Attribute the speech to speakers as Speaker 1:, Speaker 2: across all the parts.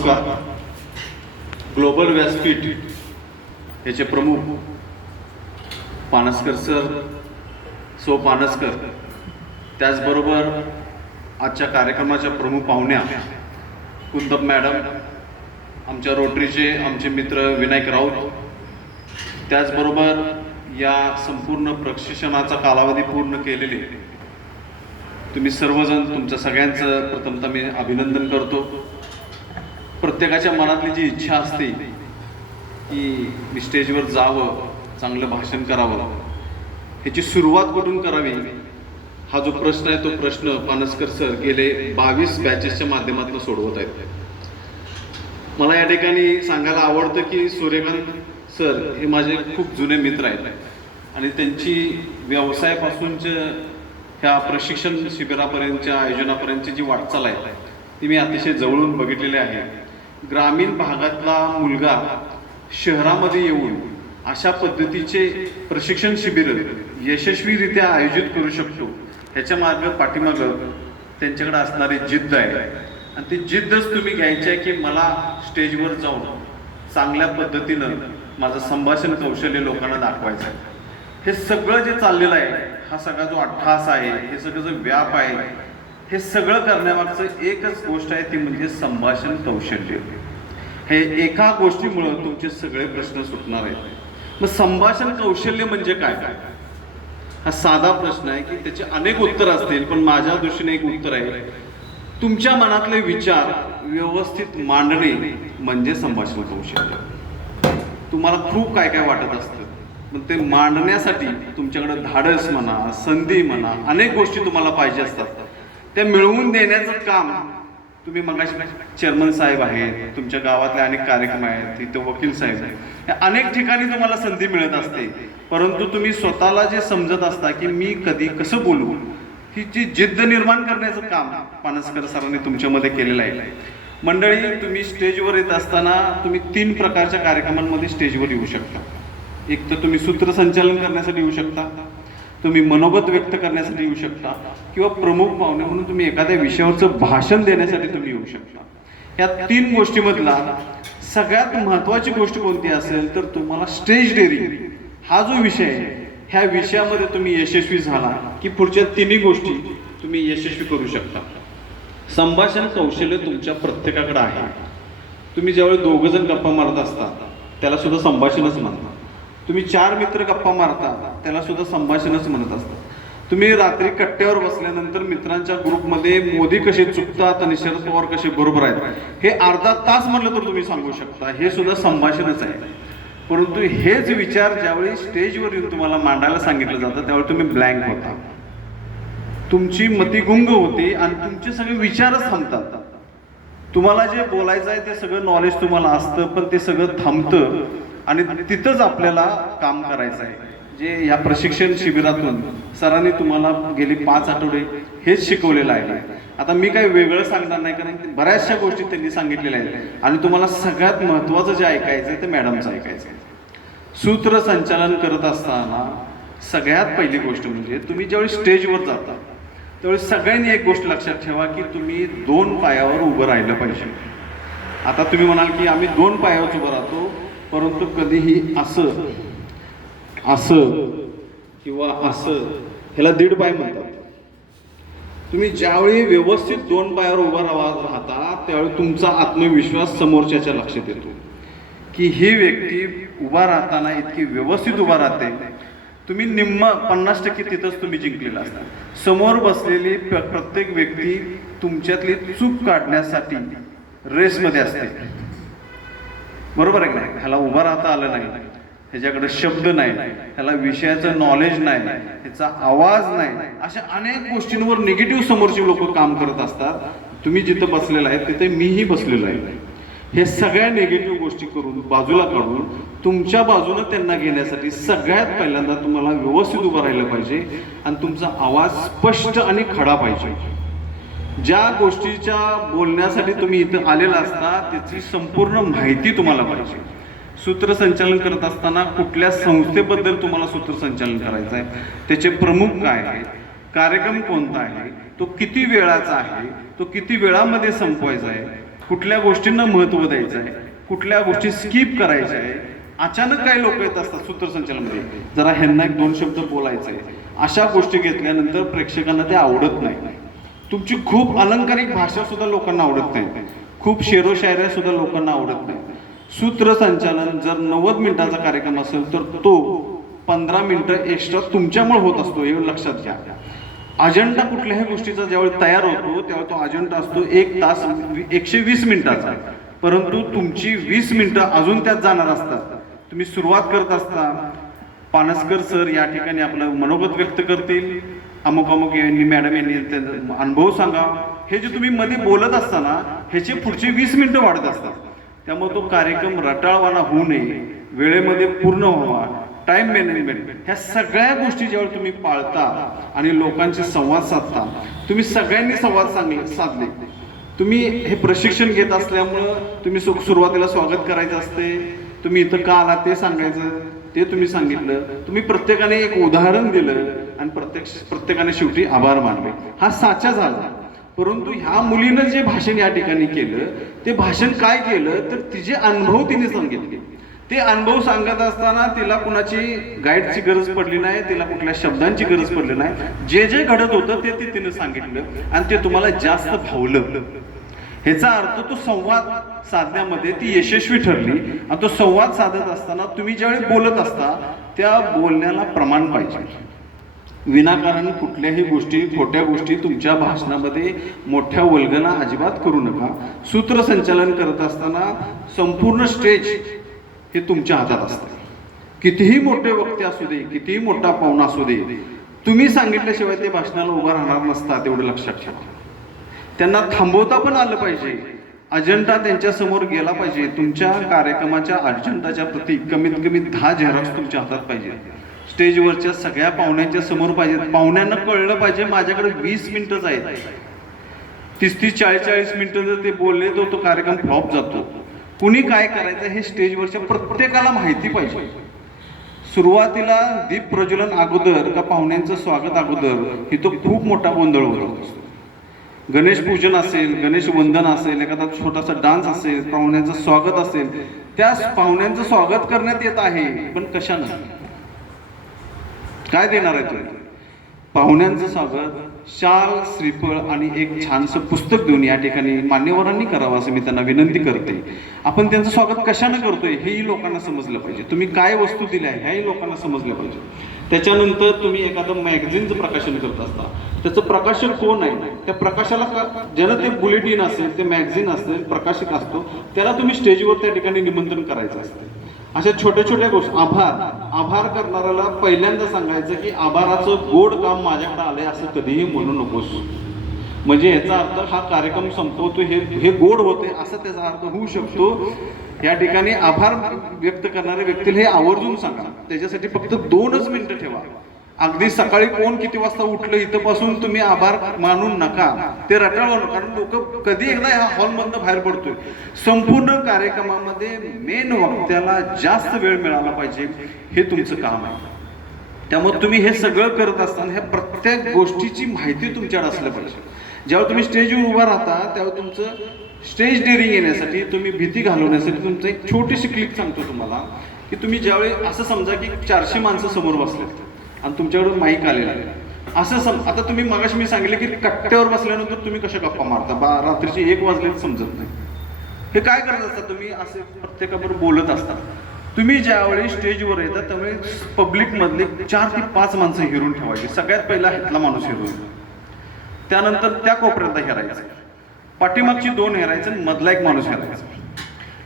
Speaker 1: नमस्कार. ग्लोबल व्यासपीठ याचे प्रमुख पानसकर सर सो पानसकर त्याचबरोबर आजच्या कार्यक्रमाच्या प्रमुख पाहुण्या कुंदप मॅडम आमच्या रोटरीचे आमचे मित्र विनायक राऊत त्याचबरोबर या संपूर्ण प्रशिक्षणाचा कालावधी पूर्ण केलेले तुम्ही सर्वजण तुमचं सगळ्यांचं प्रथमतः मी अभिनंदन करतो. प्रत्येकाच्या मनातली जी इच्छा असते की मी स्टेजवर जावं चांगलं भाषण करावं ह्याची सुरुवात कुठून करावी? हा जो प्रश्न आहे तो प्रश्न पानसकर सर गेले बावीस बॅचेसच्या माध्यमातून सोडवत आहेत. मला या ठिकाणी सांगायला आवडतं की सूर्यकांत सर हे माझे खूप जुने मित्र आहेत आणि त्यांची व्यवसायापासूनच्या ह्या प्रशिक्षण शिबिरापर्यंतच्या आयोजनापर्यंतची जी वाटचाल आहे ती मी अतिशय जवळून बघितलेली आहे. ग्रामीण भागातला मुलगा शहरामध्ये येऊन अशा पद्धतीचे प्रशिक्षण शिबिर यशस्वीरित्या आयोजित करू शकतो. ह्याच्या मार्ग पाठीमागं त्यांच्याकडे असणारी जिद्द आहे. आणि ती जिद्दच तुम्ही घ्यायची आहे की मला स्टेजवर जाऊन चांगल्या पद्धतीनं माझं संभाषण कौशल्य लोकांना दाखवायचं आहे. हे सगळं जे चाललेलं आहे हा सगळा जो अट्ठास आहे हे सगळं जो व्याप आहे हे सगळं करण्यामागचं एकच गोष्ट आहे ती म्हणजे संभाषण कौशल्य. हे एका गोष्टीमुळं तुमचे सगळे प्रश्न सुटणार आहेत. मग संभाषण कौशल्य म्हणजे काय? काय हा साधा प्रश्न आहे की त्याचे अनेक उत्तर असतील पण माझ्या दृष्टीने एक उत्तर आहे. तुमच्या मनातले विचार व्यवस्थित मांडणे म्हणजे संभाषण कौशल्य. तुम्हाला खूप काय काय वाटत असतं पण ते मांडण्यासाठी तुमच्याकडे धाडस म्हणा संधी म्हणा अनेक गोष्टी तुम्हाला पाहिजे असतात. ते मिळवून देण्याचं काम तुम्ही मगाशी चेअरमन साहेब आहेत तुमच्या गावातले अनेक कार्यक्रम आहेत तिथे वकील साहेब आहेत. या अनेक ठिकाणी तुम्हाला संधी मिळत असते. परंतु तुम्ही स्वतःला जे समजत असता की मी कधी कसं बोलू ही जी जिद्द निर्माण करण्याचं काम पानसकर सरांनी तुमच्यामध्ये केलेलं आहे. मंडळी तुम्ही स्टेजवर येत असताना तुम्ही तीन प्रकारच्या कार्यक्रमांमध्ये स्टेजवर येऊ शकता. एक तर तुम्ही सूत्रसंचालन करण्यासाठी येऊ शकता. तुम्ही मनोगत व्यक्त करण्यासाठी येऊ शकता किंवा प्रमुख पाहुणे म्हणून तुम्ही एखाद्या विषयावरचं भाषण देण्यासाठी तुम्ही येऊ शकता. या तीन गोष्टीमधला सगळ्यात महत्त्वाची गोष्ट कोणती असेल तर तुम्हाला स्टेज डेअरिंग हा जो विषय आहे ह्या विषयामध्ये तुम्ही यशस्वी झाला की पुढच्या तिन्ही गोष्टी तुम्ही यशस्वी करू शकता. संभाषण कौशल्य तुमच्या प्रत्येकाकडे आहे. तुम्ही ज्यावेळी दोघं जण गप्पा मारत असता त्याला सुद्धा संभाषणच म्हणतात. तुम्ही चार मित्र गप्पा मारता त्याला सुद्धा संभाषणच म्हणत असतात तुम्ही रात्री कट्ट्यावर बसल्यानंतर मित्रांच्या ग्रुपमध्ये मोदी कसे चुकतात आणि शरद पवार कसे बरोबर आहेत हे अर्धा तास म्हटलं तर तुम्ही सांगू शकता. हे सुद्धा संभाषणच आहे. परंतु हेच विचार ज्यावेळी स्टेजवर येऊन तुम्हाला मांडायला सांगितलं जातं त्यावेळी तुम्ही ब्लँक होता. तुमची मती गुंग होते आणि तुमचे सगळे विचारच थांबतात. तुम्हाला जे बोलायचं आहे ते सगळं नॉलेज तुम्हाला असतं पण ते सगळं थांबतं. आणि तिथंच आपल्याला काम करायचं आहे. जे या प्रशिक्षण शिबिरातून सरांनी तुम्हाला गेली पाच आठवडे हेच शिकवलेलं आहे. आता मी काही वेगळं सांगणार नाही कारण बऱ्याचशा गोष्टी त्यांनी सांगितलेल्या आहेत. आणि तुम्हाला सगळ्यात महत्त्वाचं जे ऐकायचं आहे ते मॅडमचं ऐकायचं आहे सूत्रसंचालन करत असताना सगळ्यात पहिली गोष्ट म्हणजे तुम्ही ज्यावेळी स्टेजवर जाता त्यावेळी सगळ्यांनी एक गोष्ट लक्षात ठेवा की तुम्ही दोन पायावर उभं राहिलं पाहिजे. आता तुम्ही म्हणाल की आम्ही दोन पायावर उभं राहतो परंतु कधीही असं असं किंवा असं ह्याला दीड पाय म्हणतात. तुम्ही ज्यावेळी व्यवस्थित दोन पायावर उभा राहा राहता त्यावेळी तुमचा आत्मविश्वास समोरच्याच्या लक्षात येतो. की ही व्यक्ती उभा राहताना इतकी व्यवस्थित उभा राहते. तुम्ही निम्म पन्नास टक्के तिथंच तुम्ही जिंकलेला असता. समोर बसलेली प्रत्येक व्यक्ती तुमच्यातली चूक काढण्यासाठी रेसमध्ये असते. बरोबर आहे का नाही? ह्याला उभा राहता आलं नाही. ह्याच्याकडे शब्द नाही. ह्याला विषयाचं नॉलेज नाही. ह्याचा आवाज नाही. अशा अनेक गोष्टींवर निगेटिव्ह समोरची लोक काम करत असतात. तुम्ही जिथं बसलेला आहे तिथे मीही बसलेलो आहे. हे सगळ्या निगेटिव्ह गोष्टी करून बाजूला काढून तुमच्या बाजूनं त्यांना घेण्यासाठी सगळ्यात पहिल्यांदा तुम्हाला व्यवस्थित उभं राहिलं पाहिजे आणि तुमचा आवाज स्पष्ट आणि खडा पाहिजे. ज्या गोष्टीच्या बोलण्यासाठी तुम्ही इथं आलेला असता त्याची संपूर्ण माहिती तुम्हाला पाहिजे. सूत्रसंचालन करत असताना कुठल्या संस्थेबद्दल तुम्हाला सूत्रसंचालन करायचं आहे? त्याचे प्रमुख काय आहेत? कार्यक्रम कोणता आहे? तो किती वेळाचा आहे? तो किती वेळामध्ये संपवायचा आहे? कुठल्या गोष्टींना महत्त्व द्यायचं आहे? कुठल्या गोष्टी स्किप करायच्या आहे? अचानक काही लोक येत असतात सूत्रसंचालनमध्ये. जरा ह्यांना एक दोन शब्द बोलायचे अशा गोष्टी घेतल्यानंतर प्रेक्षकांना ते आवडत नाही. तुमची खूप अलंकारिक भाषा सुद्धा लोकांना आवडत नाही. खूप शेरो शायऱ्या सुद्धा लोकांना आवडत नाही. सूत्रसंचालन जर नव्वद मिनिटाचा कार्यक्रम असेल तर तो पंधरा मिनिटं एक्स्ट्रा तुमच्यामुळे होत असतो हे लक्षात घ्या. अजेंडा कुठल्याही गोष्टीचा ज्यावेळी तयार होतो तेव्हा तो अजेंडा असतो एक तास एकशे वीस मिनिटाचा. परंतु तुमची वीस मिनिटं अजून त्यात जाणार असतात. तुम्ही सुरुवात करत असता. पानसकर सर या ठिकाणी आपलं मनोगत व्यक्त करतील. अमुक अमुक यांनी मॅडम यांनी अनुभव सांगा. हे जे तुम्ही मध्ये बोलत असताना ह्याचे पुढचे वीस मिनिटं वाढत असतात. त्यामुळे तो कार्यक्रम रटाळवाना होऊ नये वेळेमध्ये पूर्ण व्हावा. टाइम मॅनेजमेंट ह्या सगळ्या गोष्टी ज्यावेळी तुम्ही पाळता आणि लोकांचे संवाद साधता तुम्ही सगळ्यांनी संवाद सांगले साधले. तुम्ही हे प्रशिक्षण घेत असल्यामुळं तुम्ही सु- सुरुवातीला स्वागत करायचं असते. तुम्ही इथं का आला ते सांगायचं. ते तुम्ही सांगितलं. तुम्ही प्रत्येकाने एक उदाहरण दिलं आणि प्रत्येक प्रत्येकाने शेवटी आभार मानले. हा साचा झाला. परंतु ह्या मुलीनं जे भाषण या ठिकाणी केलं ते भाषण काय केलं तर तिचे अनुभव तिने सांगितले. ते अनुभव सांगत असताना तिला कुणाची गाईडची गरज पडली नाही तिला कुठल्या शब्दांची गरज पडली नाही. जे जे घडत होतं ते ते तिने सांगितलं आणि ते तुम्हाला जास्त भावलं. ह्याचा अर्थ तो संवाद साधण्यामध्ये ती यशस्वी ठरली. आणि तो संवाद साधत असताना तुम्ही ज्यावेळी बोलत असता त्या बोलण्याला प्रमाण पाहिजे. विनाकारण कुठल्याही गोष्टी खोट्या गोष्टी तुमच्या भाषणामध्ये मोठ्या वल्गना अजिबात करू नका. सूत्रसंचालन करत असताना संपूर्ण स्टेज हे तुमच्या हातात असतं. कितीही मोठे वक्ते असू दे कितीही मोठा पाहुणा असू दे तुम्ही सांगितल्याशिवाय ते भाषणाला उभं राहणार नसता तेवढं लक्षात ठेवा. त्यांना थांबवता पण आलं पाहिजे. अजेंडा त्यांच्यासमोर गेला पाहिजे. तुमच्या कार्यक्रमाच्या अजेंडाच्या प्रती कमीत कमी दहा झेरॉक्स तुमच्या हातात पाहिजे स्टेजवरच्या सगळ्या पाहुण्यांच्या समोर पाहिजेत. पाहुण्यांना कळलं पाहिजे माझ्याकडे वीस मिनिटंच आहेत. तीस तीस चाळीस चाळीस मिनिटं जर ते बोलले तर तो कार्यक्रम फ्लॉप जातो. कुणी काय करायचं हे स्टेजवरच्या प्रत्येकाला माहिती पाहिजे. सुरुवातीला दीप प्रज्वलन अगोदर का पाहुण्यांचं स्वागत अगोदर हे तो खूप मोठा गोंधळ होतो गणेश पूजन असेल गणेश वंदन असेल एखादा छोटासा डान्स असेल पाहुण्यांचं स्वागत असेल त्या पाहुण्यांचं स्वागत करण्यात येत आहे पण कशानं? काय देणार आहे तुम्ही? पाहुण्यांचं स्वागत शाल श्रीफळ आणि एक छानसं पुस्तक देऊन या ठिकाणी मान्यवरांनी करावं असं मी त्यांना विनंती करते आपण त्यांचं स्वागत कशानं करतोय हेही लोकांना समजलं पाहिजे. तुम्ही काय वस्तू दिल्या ह्याही लोकांना समजलं पाहिजे. त्याच्यानंतर तुम्ही एखादं मॅगझिनचं प्रकाशन करत असता. त्याचं प्रकाशन कोण आहे? त्या प्रकाशाला का ज्यानं ते बुलेटिन असेल ते मॅगझिन असेल प्रकाशक असतो त्याला तुम्ही स्टेजवर त्या ठिकाणी निमंत्रण करायचं असतं. अशा छोट्या छोट्या गोष्टी आभार. आभार करणाऱ्याला पहिल्यांदा सांगायचं की आभाराचं गोड काम माझ्याकडे आलंय असं कधीही म्हणू नकोस. म्हणजे याचा अर्थ हा कार्यक्रम संपवतो हे हे गोड होते असं त्याचा अर्थ होऊ शकतो. या ठिकाणी आभार व्यक्त करणाऱ्या व्यक्तीला हे आवर्जून सांगा. त्याच्यासाठी फक्त दोनच मिनिटं ठेवा. अगदी सकाळी कोण किती वाजता उठलं इथंपासून तुम्ही आभार मानून नका. ते रटाळ नका कारण लोक कधी एकदा ह्या हॉलमधनं बाहेर पडतोय. संपूर्ण कार्यक्रमामध्ये मेन वक्त्याला जास्त वेळ मिळाला पाहिजे हे तुमचं काम आहे. त्यामुळे तुम्ही हे सगळं करत असताना ह्या प्रत्येक गोष्टीची माहिती तुमच्याकडे असलं पाहिजे. जेव्हा तुम्ही स्टेजवर उभा राहता तेव्हा तुमचं स्टेज डेअरिंग येण्यासाठी तुम्ही भीती घालवण्यासाठी तुमचं एक छोटीशी क्लिक सांगतो तुम्हाला की तुम्ही ज्यावेळी असं समजा की चारशे माणसं समोर बसलेत आणि तुमच्याकडून माईक आलेला आहे. असं सम आता तुम्ही मगाशी मी सांगितले की कट्ट्यावर बसल्यानंतर तुम्ही कशा गप्पा मारता? बा रात्रीची एक वाजलेलं समजत नाही. हे काय करत असता? तुम्ही असे प्रत्येकाबरोबर बोलत असता. तुम्ही ज्यावेळी स्टेजवर येतात त्यावेळी पब्लिकमधले चार ते पाच माणसं हिरून ठेवायची. सगळ्यात पहिला ह्यातला माणूस हिरून. त्यानंतर त्या कोपऱ्यात हेरायचं. पाठीमागची दोन हेरायचं आणि मधला एक माणूस हेरायचा.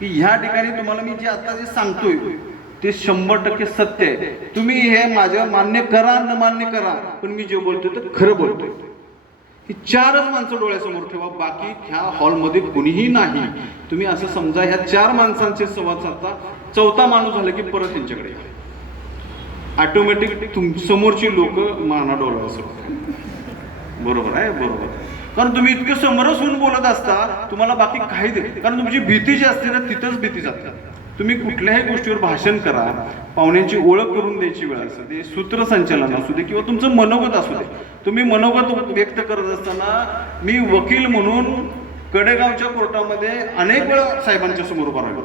Speaker 1: की ह्या ठिकाणी तुम्हाला मी जे आता जे सांगतोय ते शंभर टक्के सत्य आहे. तुम्ही हे माझ्या मान्य करा न मान्य करा पण मी जे बोलतोय ते खरं बोलतोय. ही चारच माणसं डोळ्यासमोर ठेवा बाकी ह्या हॉलमध्ये कुणीही नाही. तुम्ही असं समजा ह्या चार माणसांचे संवाद साधता चौथा माणूस झाला की परत त्यांच्याकडे ऑटोमॅटिक तुम समोरची लोक माना डोळ्यावर बरोबर आहे बरोबर. कारण तुम्ही इतके समरस होऊन बोलत असता तुम्हाला बाकी काही दे कारण तुमची भीती जी असते ना तिथंच भीती जाते. तुम्ही कुठल्याही गोष्टीवर भाषण करा पाहुण्यांची ओळख करून द्यायची वेळ असू दे सूत्रसंचालन असू दे किंवा तुमचं मनोगत असू दे. तुम्ही मनोगत व्यक्त करत असताना मी वकील म्हणून कडेगावच्या कोर्टामध्ये अनेक वेळा साहेबांच्या समोर उभा राहिलो.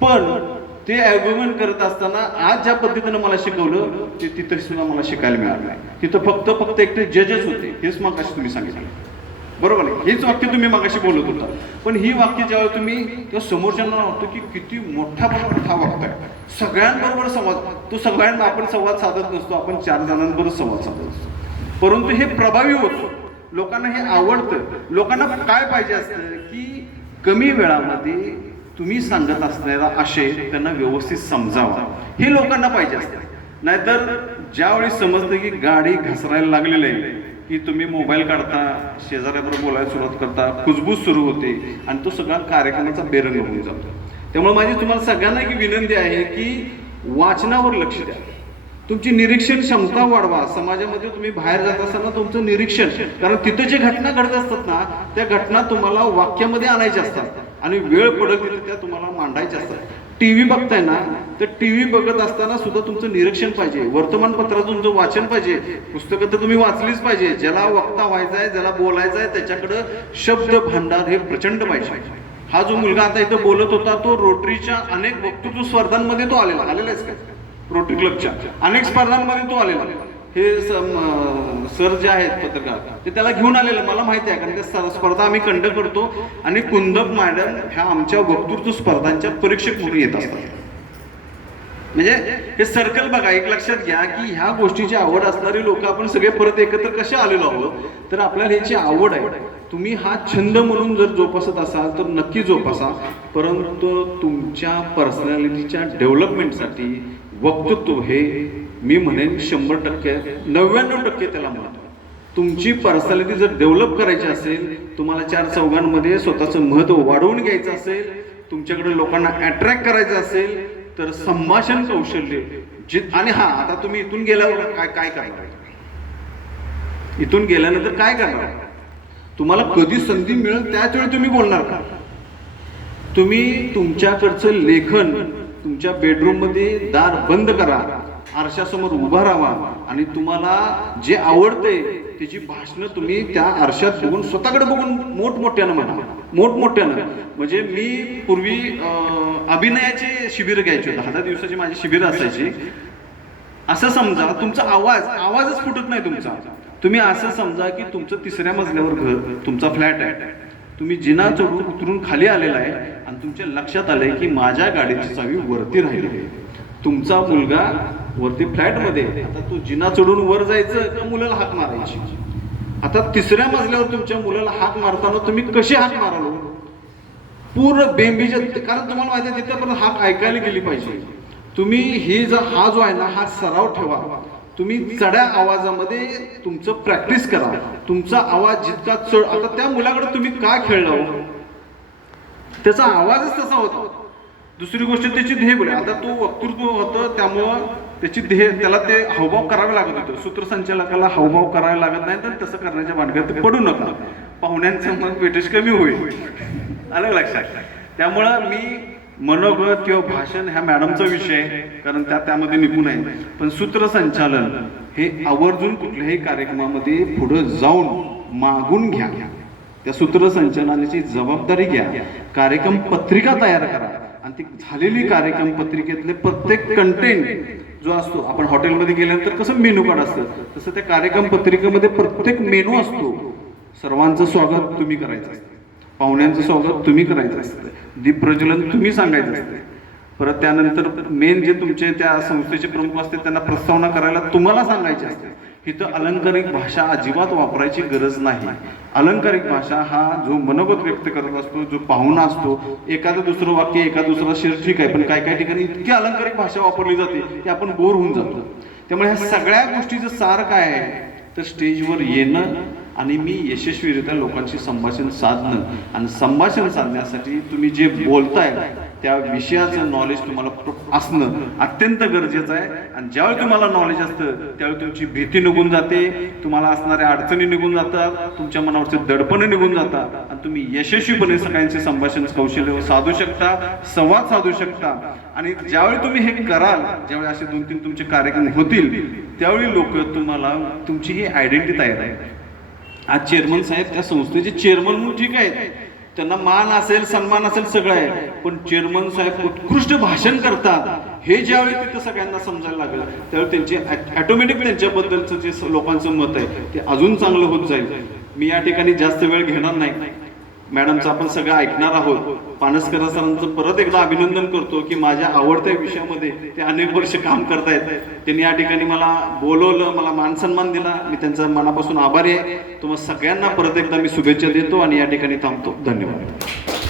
Speaker 1: पण ते ॲग्युमेंट करत असताना आज ज्या पद्धतीनं मला शिकवलं ते तिथं सुद्धा मला शिकायला मिळालं नाही. तिथं फक्त फक्त एकटे जजेस होते हेच मग तुम्ही सांगितलं. बरोबर आहे? हेच वाक्य तुम्ही मगाशी बोलत होता. पण ही वाक्य ज्यावेळी तुम्ही त्या समोरच्यांना होतो की किती मोठ्या प्रमाणात हा वागताय सगळ्यांबरोबर संवाद तो सगळ्यांना आपण संवाद साधत नसतो आपण चार जणांबरोबर संवाद साधत असतो परंतु हे प्रभावी होतं. लोकांना हे आवडतं. लोकांना काय पाहिजे असतं की कमी वेळामध्ये तुम्ही सांगत असलेला आशय त्यांना व्यवस्थित समजावा. हे लोकांना पाहिजे असतं. नाहीतर ज्यावेळी समजतं की गाडी घसरायला लागलेली आहे की तुम्ही मोबाईल काढता शेजाऱ्याबरोबर बोलायला सुरुवात करता कुजबूज सुरू होते आणि तो सगळा कार्यक्रमाचा बेरंग होऊन जातो. त्यामुळे माझी तुम्हाला सगळ्यांना एक विनंती आहे की वाचनावर लक्ष द्या. तुमची निरीक्षण क्षमता वाढवा. समाजामध्ये तुम्ही बाहेर जात असताना तुमचं निरीक्षण कारण तिथं जे घटना घडत असतात ना त्या घटना तुम्हाला वाक्यामध्ये आणायच्या असतात. आणि वेळ पडत तिथे त्या तुम्हाला मांडायच्या असतात. टीव्ही बघताय ना तर टीव्ही बघत असताना सुद्धा तुमचं निरीक्षण पाहिजे. वर्तमानपत्रातून तुमचं वाचन पाहिजे पुस्तकं तर तुम्ही वाचलीच पाहिजे. ज्याला वक्ता व्हायचा आहे ज्याला बोलायचं आहे त्याच्याकडं शब्द भांडार हे प्रचंड पाहिजे. हा जो मुलगा आता इथं बोलत होता तो रोटरीच्या अनेक वक्तृत्व स्पर्धांमध्ये तो आलेला आलेला आहेस काय? रोटरी क्लबच्या. अनेक स्पर्धांमध्ये तो आलेला. हे सर जे आहेत पत्रकार ते त्याला घेऊन आलेलं मला माहिती आहे कारण त्या स्पर्धा आम्ही कंडक्ट करतो आणि कुंदप मॅडम ह्या आमच्या वक्तृत्व स्पर्धांच्या परीक्षक म्हणून येत असतात. म्हणजे हे सर्कल बघा एक लक्षात घ्या की ह्या गोष्टीची आवड असणारी लोक आपण सगळे परत एकत्र कसे आलेलो आहोत तर आपल्याला ह्याची आवड आहे. तुम्ही हा छंद म्हणून जर जोपासत असाल तर नक्की जोपासा. परंतु तुमच्या पर्सनॅलिटीच्या डेव्हलपमेंटसाठी वक्तृत्व हे मी म्हणेन शंभर टक्के नव्याण्णव टक्के त्याला महत्त्व तुमची पर्सनॅलिटी जर डेव्हलप करायची असेल तुम्हाला चार चौघांमध्ये स्वतःचं महत्त्व वाढवून घ्यायचं असेल तुमच्याकडे लोकांना अट्रॅक्ट करायचं असेल तर संभाषण कौशल्य जे आणि हा आता तुम्ही इथून गेल्यावर काय काय काय इथून गेल्यानंतर काय करणार? तुम्हाला कधी संधी मिळेल त्याच वेळी तुम्ही बोलणार का? तुम्ही तुमच्याकडचं लेखन तुमच्या बेडरूममध्ये दार बंद करा. आरशासमोर उभा राहा आणि तुम्हाला जे आवडते त्याची भाषणं तुम्ही त्या आरशात बघून स्वतःकडे बघून मोठमोठ्यानं म्हणा. मोठमोठ्यानं. म्हणजे मी पूर्वी अभिनयाचे शिबिर घ्यायचे दहा दहा दिवसाची माझी शिबिर असायची. असं समजा तुमचा आवाज आवाजच फुटत नाही तुमचा. तुम्ही असं समजा की तुमचं तिसऱ्या मजल्यावर घर तुमचा फ्लॅट आहे. तुम्ही जिना चढून उतरून खाली आलेला आहे आणि तुमच्या लक्षात आलंय की माझ्या गाडीची चावी वरती राहिली आहे. तुमचा मुलगा वरती फ्लॅटमध्ये आहे. आता तो जिना चढून वर जायचं का मुलाला हाक मारायची? आता तिसऱ्या मजल्यावर तुमच्या मुलाला हाक मारताना तुम्ही कशी हाक माराल पूर्ण बेंबीच्या कारण तुम्हाला माहिती आहे तिथपर्यंत हाक ऐकायला गेली पाहिजे. तुम्ही ही जो हा जो आहे ना हा सराव ठेवा. तुम्ही चढ्या आवाजामध्ये तुमचं प्रॅक्टिस करा. तुमचा आवाज जितका चढ आता त्या मुलाकडे तुम्ही का खेळला हो? त्याचा आवाजच तसा होता. दुसरी गोष्ट त्याची ध्येय बोले आता तो वक्तृत्व होतं त्यामुळं त्याची ध्येय त्याला ते हावभाव करावे लागत होतं. सूत्रसंचालकाला हावभाव करावे लागत नाही तर तसं करण्याच्या भानगडीत पडू नका. पाहुण्यांचं मग वेटेज कमी होईल. आलं लक्षात? त्यामुळं मी मनोगत किंवा भाषण ह्या मॅडमचा विषय आहे, कारण त्या त्यामध्ये निपुण आहे. पण सूत्रसंचालन हे आवर्जून कुठल्याही कार्यक्रमामध्ये पुढं जाऊन मागून घ्या. त्या सूत्रसंचालनाची जबाबदारी घ्या. कार्यक्रम पत्रिका तयार करा. आणि ती झालेली कार्यक्रम पत्रिकेतले प्रत्येक कंटेंट जो असतो आपण हॉटेलमध्ये गेल्यानंतर कसं मेनू कार्ड असतं तसं त्या कार्यक्रम पत्रिकेमध्ये प्रत्येक मेनू असतो. सर्वांचं स्वागत तुम्ही करायचं असतं. पाहुण्यांचं स्वागत तुम्ही करायचं असतं. दीप प्रज्वलन तुम्ही सांगायचं असतं. परत त्यानंतर मेन जे तुमचे त्या संस्थेचे प्रमुख असते त्यांना प्रस्तावना करायला तुम्हाला सांगायचे असते. इथं अलंकारिक भाषा अजिबात वापरायची गरज नाही. अलंकारिक भाषा हा जो मनोगत व्यक्त करत असतो जो पाहुणा असतो एखादं दुसरं वाक्य एका दुसरा शेर ठीक आहे पण काही काही ठिकाणी इतकी अलंकारिक भाषा वापरली जाते की आपण बोर होऊन जातो. त्यामुळे ह्या सगळ्या गोष्टीचं सार काय आहे? तर स्टेजवर येणं आणि मी यशस्वीरित्या लोकांशी संभाषण साधणं. आणि संभाषण साधण्यासाठी तुम्ही जे बोलताय त्या विषयाचं नॉलेज तुम्हाला असणं अत्यंत गरजेचं आहे. आणि ज्यावेळी तुम्हाला नॉलेज असतं त्यावेळी तुमची भीती निघून जाते तुम्हाला असणाऱ्या अडचणी निघून जातात तुमच्या मनावरचे दडपण निघून जातात. आणि तुम्ही यशस्वीपणे सगळ्यांचे संभाषण कौशल्य साधू शकता संवाद साधू शकता. आणि ज्यावेळी तुम्ही हे कराल ज्यावेळी असे दोन तीन तुमचे कार्यक्रम होतील त्यावेळी लोक तुम्हाला तुमची ही आयडेंटिटी तयार आहे. आज चेअरमन साहेब त्या संस्थेचे चेअरमन म्हणून ठीक आहेत. त्यांना मान असेल सन्मान असेल सगळं आहे. पण चेअरमन साहेब उत्कृष्ट भाषण करतात. हे ज्यावेळी तिथं सगळ्यांना समजायला लागलं त्यावेळी त्यांचे ऑटोमॅटिक त्यांच्याबद्दलचं जे लोकांचं मत आहे ते अजून चांगलं होत जाईल. मी या ठिकाणी जास्त वेळ घेणार नाही. मॅडमचं आपण सगळं ऐकणार आहोत. पानसकर सरांचं परत एकदा अभिनंदन करतो की माझ्या आवडत्या विषयामध्ये ते अनेक वर्ष काम करतायत. त्यांनी या ठिकाणी मला बोलवलं मला मान सन्मान दिला. मी त्यांचा मनापासून आभारी आहे. तुम्हाला सगळ्यांना परत एकदा मी शुभेच्छा देतो आणि या ठिकाणी थांबतो. धन्यवाद.